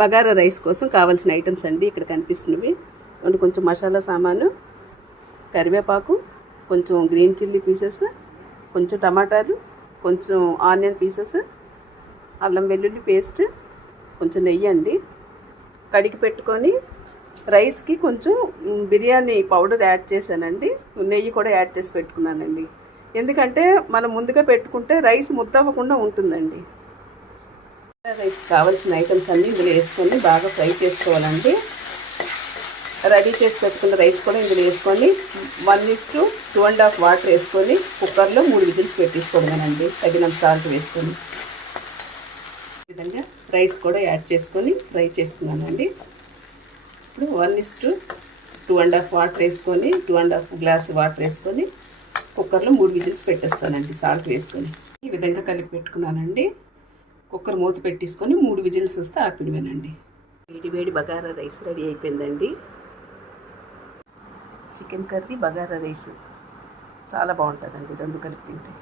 Bagara rice కోసం కావాల్సిన items అండి ఇక్కడ కనిపిస్తున్నవి. కొంచెం మసాలా సామాను, కరివేపాకు, కొంచెం గ్రీన్ చిల్లీ పీసెస్, కొంచెం టమాటాలు, కొంచెం ఆనియన్ పీసెస్, అల్లం వెల్లుల్లి పేస్ట్, కొంచెం నెయ్యి అండి. కడిగి పెట్టుకొని రైస్కి కొంచెం బిర్యానీ పౌడర్ యాడ్ చేశానండి. నెయ్యి కూడా యాడ్ చేసి పెట్టుకున్నానండి. ఎందుకంటే మనం ముందుగా పెట్టుకుంటే రైస్ ముద్దవ్వకుండా ఉంటుందండి. రైస్ కావాల్సిన ఐటమ్స్ అన్నీ ఇందులో వేసుకొని బాగా ఫ్రై చేసుకోవాలండి. రెడీ చేసి పెట్టుకున్న రైస్ కూడా ఇందులో వేసుకొని 1:2.5 వాటర్ వేసుకొని కుక్కర్లో 3 విజిల్స్ పెట్టించుకోవడమేనండి. తగినంత సాల్ట్ వేసుకొని ఈ విధంగా రైస్ కూడా యాడ్ చేసుకొని ఫ్రై చేసుకున్నానండి. ఇప్పుడు 1:2.5 వాటర్ వేసుకొని 2.5 గ్లాస్ వాటర్ వేసుకొని కుక్కర్లో 3 విజిల్స్ పెట్టేస్తానండి. సాల్ట్ వేసుకొని ఈ విధంగా కలిపి పెట్టుకున్నానండి. కుక్కర్ మూత పెట్టేసుకొని 3 విజిల్స్ వస్తే ఆపిడమేనండి. వేడి బగారా రైస్ రెడీ అయిపోయిందండి. చికెన్ కర్రీ, బగారా రైస్ చాలా బాగుంటుందండి. రెండు కలిపి తింటే.